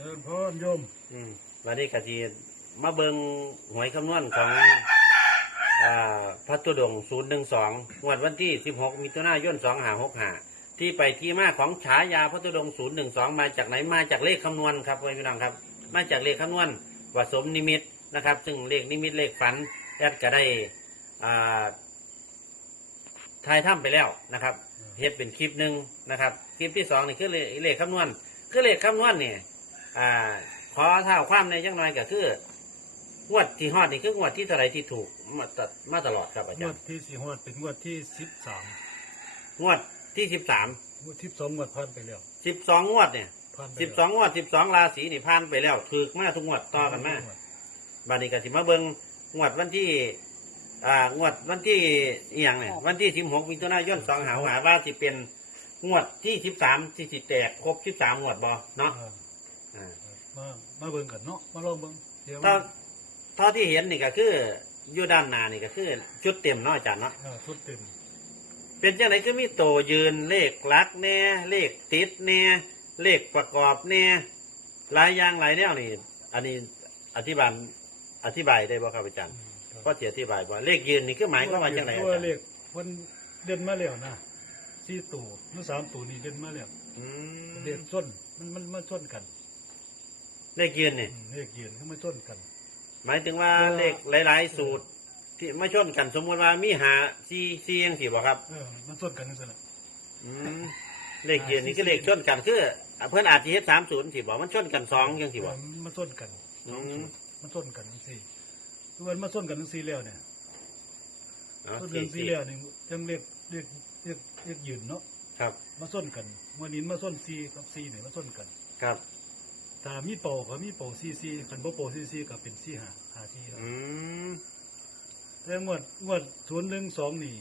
เดินพรโยมอืมวันนี้ก็สิมาเบิงหวยคำนวณของอ่าพระตุดงค์012งสองวดวันที่16มิถุนายน2565ที่ไปที่มาของฉายาพระตุดงค์012มาจากไหนมาจากเลขคำนวณครับพี่น้องครับ มาจากเลขคำนวณวัดสมนิมิตนะครับ ซึ่งเลขนิมิตเลขฝันแอดก็ได้อ่าทายถ้ำไปแล้วนะครับเฮ็ดเป็นคลิปหนึ่งนะครับ คลิปที่สองนี่คือเลขคำนวณคือเลขคำนวณเนี่ย อ่า ขอเท่าความในยังน้อยก็คืองวดที่ฮอดนี่คืองวดที่เท่าไหรที่ถูกมาตมาตลอดครับอางจาวรดย์ที่สี่งวดเป็นงวดที่สิบสามงวดที่สิบสามงวดที่สองงวดผ่านไปแล้วสิบสองงวดเนี่ยผ่านไปสิบสองงวดสิบสองราศีนี่ผ่านไปแล้วถูกมาทุกงวดต่อกันมา บานี้ก็สิมาเบิงงวดวันที่ อ่างวดวันที่อหย่างเนี่ยวันที่สิบหกมิถุนายนสองหาหาว่าสิเป็นงวดที่สิบสามที่สิแตกครบสิบสามงวดบ่เนาะเอออ่า มามาเบิ่งกันเนาะมาลองเบิ่งเดี๋ยวเท่าเท่าที่เห็นนี่ก็คืออยู่ด้านหน้านี่ก็คือชุดเต็มเนาะอาจารย์เนาะเออชุดเต็มเป็นจังไหนคือมีโตยืนเลขลักแน่เลขติดแน่เลขประกอบแน่หลายอย่างหลายแนวนี่อันนี้อธิบายอธิบายได้บ่ครับอาจารย์ก็จะอธิบายว่าเลขยืนนี่คือหมายความว่าจังไหนอาตัวจารย์เลขมันเด่นมาแล้วนะสี่ตัวมันสามตัวนี่เด่นมาแล้วอืมเด่นส้นมันมันมันส้นกัน เลขยืนนี่อืมเลขยืนเขามาส้นกัน หมายถึงว่าเออ เลขหลาย ๆ สูตร ที่มาชนกันสมมติว่ามีหาซีซียังสี่บ่ครับเออมันส้นกันนั่นสิละอืมเลขยืนนี่คือเลขชนกันคือเพื่อนอาจจะเฮ็ดสามศูนย์สิบอกมันชนกันสองยังสิบอกเออมันส้นกันอืม มันส้นกันทั้งสี่ทุกวันมาส้นกันทั้งสี่แล้วเนี่ยเอาส้นสี่กันสี่สี่แล้วนี่ยังเรียกเรียกเรียกเรียกยืนเนาะครับ มาส้นกันวันนี้มาส้นซีกับซีเนี่ยมาส้นกัน ครับ ถ้ามีโปก็มีโปซีซีคันบ่โปซีซีก็เป็นซีหาหาซีครับอืมแต่งวดงวดศูนย์หนึ่งสองนี่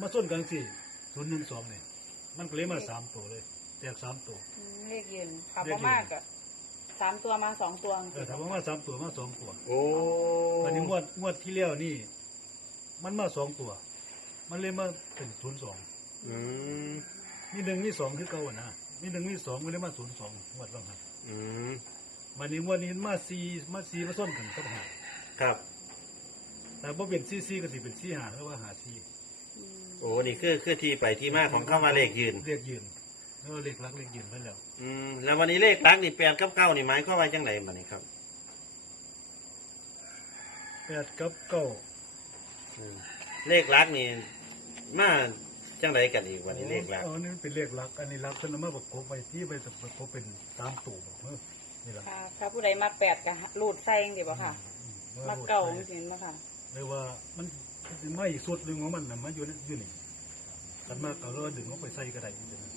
มาส้นกันสี่ศูนย์หนึ่งสองนี่มันก็เลยมาสามตัวเลยแตกสามตัว อืมเลขยืนขับเลขยืน มากๆอะสามตัวมาสองตัวเออถามว่ามาสามตัวมาสองตัวโอ้อันนี้งวดงวดที่แล้วนี่ มันมาสองตัว มันเลยมาเป็นศูนย์สองอืม มีหนึ่งมีสองคือเก่าอะนะ มีหนึ่งมีสองมันเลยมาศูนย์สองงวดบางครับอืมมันนี้งวดนี้มาสี่มาสี่มาส้นกันก็หาครับ แต่พอเป็นสี่สี่ก็สิเป็นสี่หาหรือว่าหาสี่อืมโอ้นี่คือคือที่ไปที่มาของเข้ามาเลขยืน เรียกยืนแล้วเรียกรักเรียกยืนไปแล้วอืมแล้ววันนี้เลขลักนี่แปดกับเก้านี่หมายความว่าจังไหนบัดนี้ครับแปดกับเก้าอืมเลขลักนี่มา จังไหนกันอีกวันนี้เลขลักอ๋อนี่มันเป็นเลขรัก อันนี้รักเพิ่นเอามาประกบไปที่ไปประกบเป็นสามตัวบอกเออนี่ละค่ะ ถ้าผู้ใดมาแปดกับรูดใส่เดียวบ่ค่ะอืมมาเก่าจริงๆบ่ค่ะเลยว่ามันมันสิไม่อีกสุดหนึ่งของมันนะมันอยู่ในอยู่นี่กันมากก็เราดึงออกไปใส่ก็ได้อยู่นะ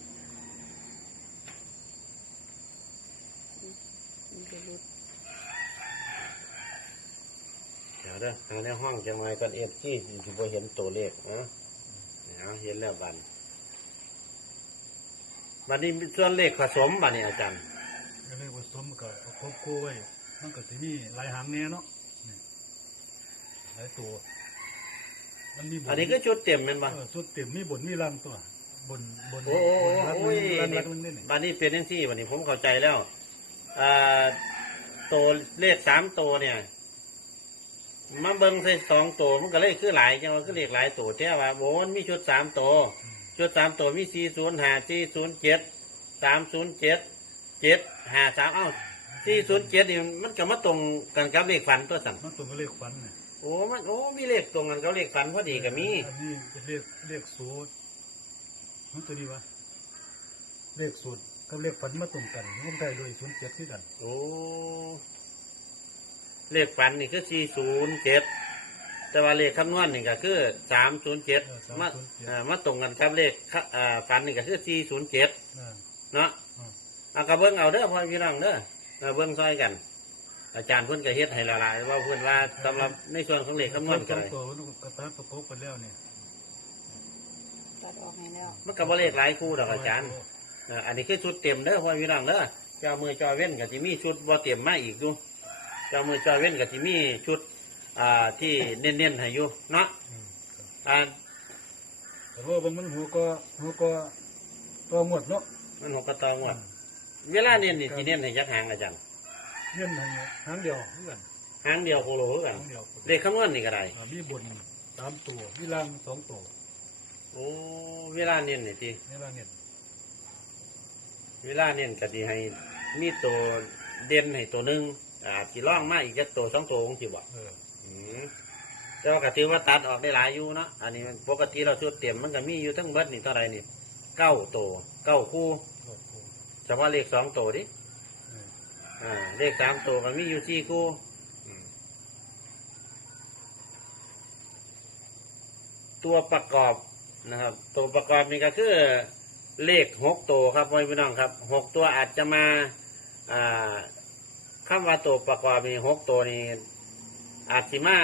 มันจะรูดเดี๋ยวเด้อทางในห้องจังไงก่อนเอฟที่สิบ่เห็นตัวเลขนะ เอาเห็นแล้วบันบันนี้ส่วนเลขผสมบันนี้อาจารย์ก็เลยผสมกับประกบคู่ไว้มันก็สิมีหลายหางแน่เนาะนี่หลายตัว มันมีบอันนี้ก็ชุดเต็มแมันบ่เออสุดเต็มมีบนมีล่างตัว บนบนโอ้โอ้บนรักโอ้นึยงรักรักนึงนี่นี่บันนี้เป็นยังที่บันนี้ผมเข้าใจแล้วอ่าตัวเลขสามตัวเนี่ย มาเบิ้งใส่สองตัวมันก็เลขคือหลายจังว่าคือเลขหลายตัวแท้ว่าโบมันมีชุดสามตัวอืมชุดสามตัวมีสี่ศูนย์ห้าสี่ศูนย์เจ็ดสามศูนย์เจ็ดเจ็ดห้าสามเอ้าสี่ศูนย์เจ็ดนี่มันก็มาตรงกันกับเลขฝันตัวสั่งมันตัวก็เลขฟันเนี่ยโอ้มันโอ้มีเลขตรงกันกับเลขฝันพอดีก็มีอันนี้เป็นเลขเลขสูตรมันตัวนี้วะเลขสูตรกับเลขฟันมาตรงกันร่วมได้ด้วยศูนย์เจ็ดที่กัน โอ้ เลขฝันนี่คือสี่ศูนย์เจ็ดแต่ว่าเลขคำนวณนี่ก็คือสามศูนย์เจ็ดมาอ่ามาตรงกันกับเลขคะอ่าฝันนี่ก็คือสี่ศูนย์เจ็ดอ่า เนาะอ่าเอากระเบื้องเอาเด้อพ่อพี่น้องเด้อเอาเบื้องซอยกัน อาจารย์เพิ่นก็เฮ็ดให้ละลายว่าเพิ่นว่าสำหรับในส่วนของเลขคำนวณก็สองได้ตัวมันกระตัดประกบกันแล้วเนี่ยตัดออกให้แล้ว มันก็บ่เลขหลายคู่ดอกอาจารย์อ่าอันนี้คือชุดเต็มเด้อพ่อพี่น้องเด้อเจ้ามือจอเว้นก็สิมีชุดบ่เต็มมาอีกอยู่ เจ้ามือจอเว้นก็สิมีชุด อ่าที่เน้นๆให้อยู่เนาะอืมครับอ่าแต่ว่าบางมันหัวก็หัวก็ตัวหมดเนาะมันหกกระตองว่าอเวลาเน้นนี่สิเน้นให้ยักหางอาจารย์เน้นให้หางเดียวเพื่อนหางเดียวโคโลคือกันหางเดียวเลขคำนวณนี่ก็ได้อ่ามีบนสามตัวมีล่างสองตัวโอ้เวลาเน้นนี่ทีนี่ล่างเนี่ยเวลาเน้นก็สิให้มีตัวเด่นให้ตัวหนึง อ่าสิร่องมาอีกจักตัวสองตัวคงสิบ่เอออืมแต่ว่าก็ถือว่าตัดออกได้หลายอยู่เนาะอันนี้มันปกติเราชุดเต็มมันก็มีอยู่ทั้งเบิดนี่เท่าไหรนี่เก้าตัวเก้าคู่โอ้โหเฉพาะเลขสองตัวดิเอออ่าเลขสามตัวก็มีอยู่สี่คู่อืมตัวประกอบนะครับ ตัวประกอบนี่ก็คือเลขหกตัวครับพ่อพี่น้องครับหกตัวอาจจะมาอ่า คำว่าตัวประกอบนี่หกตัวนี่อาจสิมา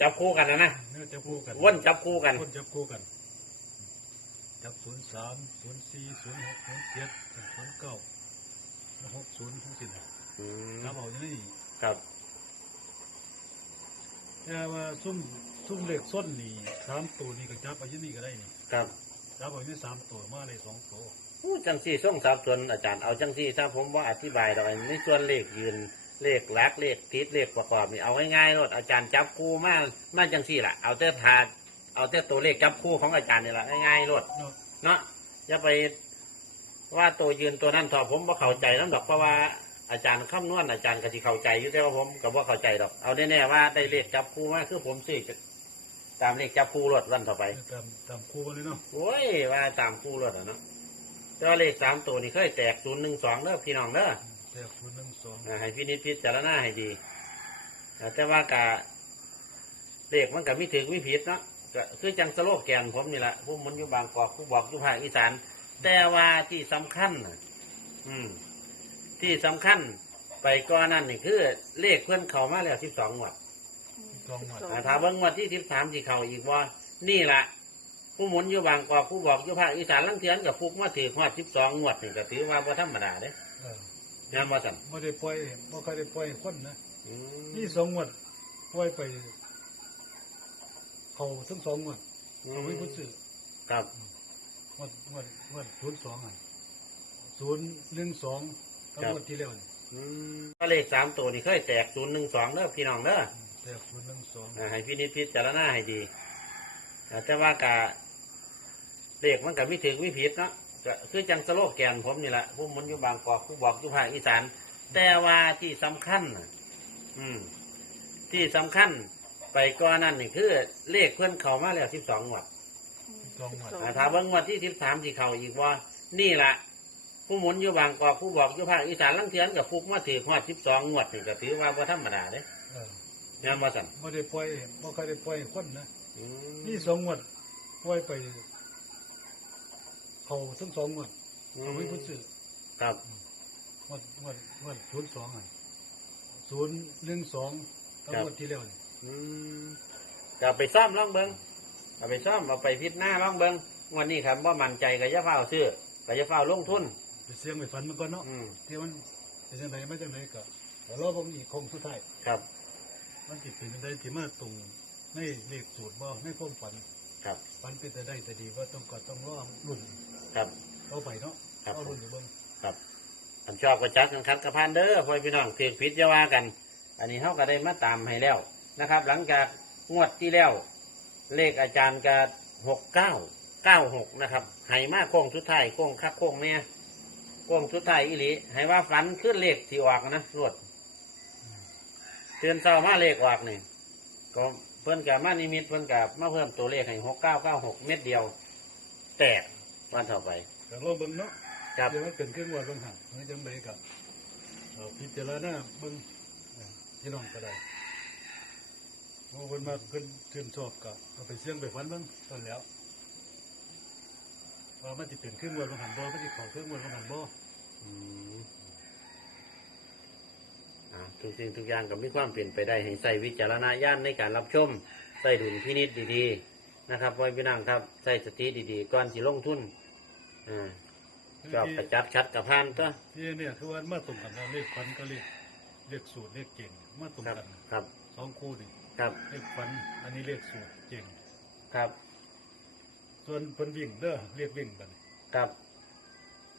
จับคู่กันนะนะเนื้อจะคู่กันว่นจับคู่กันวนจับคู่กัน จับศูนย์สามศูนย์สี่ศูนย์หกศูนย์เจ็ดศูนย์เก้าหกศูนย์ทั้งสิ้นอืมจับเอาอย่างนี้ครับแต่ว่าซุ่มซุ่มเลขส้นนี่สามตัวนี่ก็จับเอาอย่างนี้ก็ได้นี่ครับจับเอาอย่างนี้สามตัวมาเลยสองตัว อู้จังสี่ส่งสับส่วนอาจารย์เอาจังสี่ถ้าผมว่าอธิบายเราในส่วนเลขยืนเลขลักเลขติดเลขประกอบนี่เอาง่ายๆรถอาจารย์จับคู่มามาจังสี่ล่ะเอาแต่ถาดเอาแต่ตัวเลขจับคู่ของอาจารย์นี่แหละง่ายๆรถเนาะเนาะอย่าไปว่าตัวยืนตัวนั่นถอดผมว่าเข้าใจน้ำดอกเพราะว่าอาจารย์คำนวณอาจารย์ก็สิเข้าใจอยู่แต่ว่าผมกับว่าเข้าใจดอกเอาแน่ๆว่าได้เลขจับคู่มาคือผมสิตามเลขจับคู่รถวันต่อไปตามตามคู่กันเลยเนาะโอ้ยว่าตามคู่รถอะเนาะ แต่ว่าเลขสามตัวนี่เคยแตกศูนย์หนึ่งสองเด้อพี่น้องเด้อแต่ศูนย์หนึ่งสองอ่าให้พี่นิดพิจารณาให้ดีอ่าแต่ว่ากะเลขมันกับมิถึงมิผิดเนาะก็คือจังสโลแกนผมนี่แหละผู้มันอยู่บางกอกผู้บอกอยู่ภาคอีสาน แต่ว่าที่สำคัญน่ะอืม ที่สำคัญไปก่อนนั่นนี่คือ เลขเพื่อนเขามาแล้วสิบสองงวดสองหมัดอ่าถ้าเบิ่งงวดที่สิบสามที่เขาอีกว่านี่แหละ ผู้หมุนอยู่บางกอกผู้บอกอยู่ภาคอีสานลังเทียนกับฟุกมาถืองวดสิบสองงวดนี่ก็ถือว่าบ่ธรรมดาเด้เอองานบ่สั่นไม่ได้ปล่อยไม่เคยได้ปล่อยคนนะอืมนี่สองงวดปล่อยไป เขาทั้งสองงวดอืเขามไม่พูดสื่อครับงวดงวดงวดศูนย์สองอะศูนย์หนึ่งสองก็งวดที่แล้วนี่อืมก็เลขสามตัวนี่เคยแตกศูนย์หนึ่งสองเด้อพี่น้องเด้อ แต่ศูนย์หนึ่งสอง อ่าให้พี่นิดพิจารณาให้ดีอ่าแต่ว่ากะ เลขมันกับมิถึงมิผิดเนาะก็คือจังสโลแกนผมนี่แหละผู้หมุนอยู่บางกอกผู้บอกอยู่ภาคอีสาน แต่ว่าที่สำคัญน่ะอืม ที่สำคัญไปก่อนนั่นนี่คือ เลขเพื่อนเขามาแล้วสิบสองงวดสองงวดอ่าถ้าเบิ่งงวดที่สิบสามที่เขาอีกว่านี่แหละผู้หมุนอยู่บางกอกผู้บอกอยู่ภาคอีสานลังเทียนกับฟุกมาถือหอดสิบสองงวดนี่ก็ถือว่าบ่ธรรมดาเด้เอองานบ่สั่นไม่ได้ปล่อยไม่เคยได้ปล่อยคนนะอืมนี่สองงวดปล่อยไป เขาทั้งสองงวดอืเขาไม่พูดสื่อครับงวดงวดงวดศูนย์สองอะศูนย์หนึ่งสองก็งวดที่แล้วนี่อืมก็ไปซ่อมล่องเบิงเอาไปซ่อมเอาไปพิจหน้าล่องเบิงงวันนี้ครับว่ามั่นใจก็จะเฝ้าวซื้อก็จะเฝ้าลงทุนไปเสียงไปฝันมันก่อนเนาะอืมที่มันเป็นจังไดไม่จังไดก็เดี๋ยวรอผมอีกคงสุดท้ายครับ มันจิตเป็นจังไดที่มาตรงในเลขสูตรบ่ในความฝัน ครับฝันเป็นแต่ได้แต่ดีว่าต้องก็ต้องรอรุ่น ครับ เอาไปเนาะครับเอารุ่นอยู่เบิ่งครับอันชอบกระจัดกันคัดกระพันเด้อพ่อพี่น้องถือผิดจะว่ากัน อันนี้เขาก็ได้มาตามให้แล้วนะครับ หลังจากงวดที่แล้ว เลขอาจารย์ก็หกเก้าเก้าหกนะครับให้มาโค้งสุดท้ายโค้งคักโค้งเนี่ยโค้งสุดท้ายอีหลีให้ว่าฝันขึ้นเลขที่ออกนะรวดเตือนเศร้ามาเลขออกนี่ก็เพิ่นกับมานิมิตเพิ่นกับมาเพิ่มตัวเลขให้หกเก้าเก้าหกเม็ดเดียว แตก วันต่อไปก็รอเบิ่งเนาะครับเดี๋ยวมันเป็นเครื่องวัดเบิ่งหั่นมันจังไดก็เอาพิจารณาเบิ่งเออพี่น้องก็ได้โอ้เพิ่นมาเพิ่นชื่นชอบก็เอาไปเสี่ยงไปฝันเบิ่งต้นแล้วว่ามันสิเป็นเครื่องวัดเบิ่งหั่นบ่มันสิเข้าเครื่องวัดเบิ่งหั่นบ่อืมอ่าทุกสิ่งทุกอย่างก็มีความเปลี่ยนไปได้ให้ใส่วิจารณญาณในการรับชมใส่ดุลพินิจดีๆนะครับไว้พี่น้องครับใส่สติดีๆก่อนสิลงทุน อ่าชอบกระจับชัดกับพานตัวที่เนี่ยคือว่ามาตรงกันนะเลขฟันก็เลขเลขสูตรเลขเก่งมาตรงครับ กันครับ สองคู่นี่ครับ เลขฟัน อันนี้เลขสูตรเก่ง ครับ ส่วนเพิ่นวิ่งเด้อเลขวิ่งบัดนี้ครับ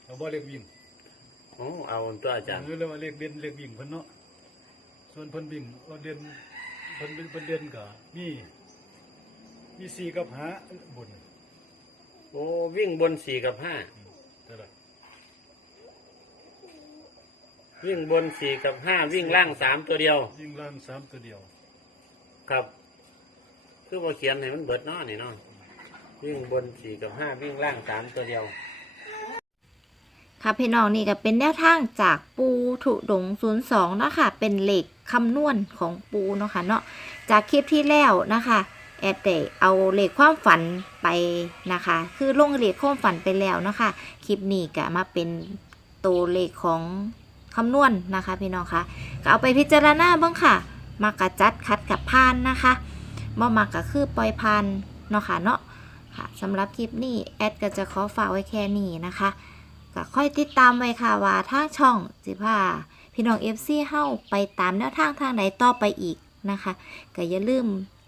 เอาบ่เลขวิ่งโอ้เอาตัวอาจารย์ หรือเรียกว่าเลขเด่นเลขวิ่งเพิ่นเนาะส่วนเพิ่นวิ่งเอาเด่นเพิ่นเป็นเพิ่นเด่นก็มีมีสี่กับห้าบน โอ้วิ่งบนสี่กับห้าแต่ละวิ่งบนสี่กับห้าวิ่งล่างสามตัวเดียววิ่งล่างสามตัวเดียว ครับ คือว่าเขียนให้มันเบิดเนาะนี่เนาะวิ่งบนสี่กับห้าวิ่งล่างสามตัวเดียว ค่ะพี่น้องนี่ก็เป็นแนวทางจากปูถุดง02เนาะค่ะ เป็นเหล็กคำนวณของปูเนาะค่ะเนาะจากคลิปที่แล้วนะคะ แอดได้เอาเหล็กความฝันไปนะคะ คือลงเหล็กความฝันไปแล้วเนาะค่ะคลิปนี้ก็มาเป็นตัวเลขของคำนวณนะคะ พี่น้องคะก็เอาไปพิจารณาบ้างค่ะมากระจัดคัดกับพานนะคะบ่มักก็คือปล่อยพานเนาะค่ะเนาะค่ะสำหรับคลิปนี้แอดก็จะขอฝากไว้แค่นี้นะคะก็ค่อยติดตามไว้ค่ะว่าทางช่องสิพาพี่น้อง FC เฮ้าไปตามแนวทางทางไหนต่อไปอีกนะคะก็อย่าลืม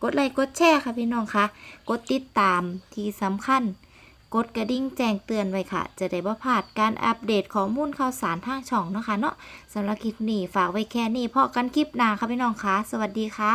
ดไลค์กดแชร์ค่ะพี่น้องคะกดติดตามที่สำคัญ กดกระดิ่งแจ้งเตือนไว้ค่ะ จะได้บ่พลาดการอัปเดตข้อมูลข่าวสารทางช่องเนาะค่ะเนาะสำหรับคลิปนี้ฝากไว้แค่นี้พอกันคลิปหน้าค่ะพี่น้องคะสวัสดีค่ะ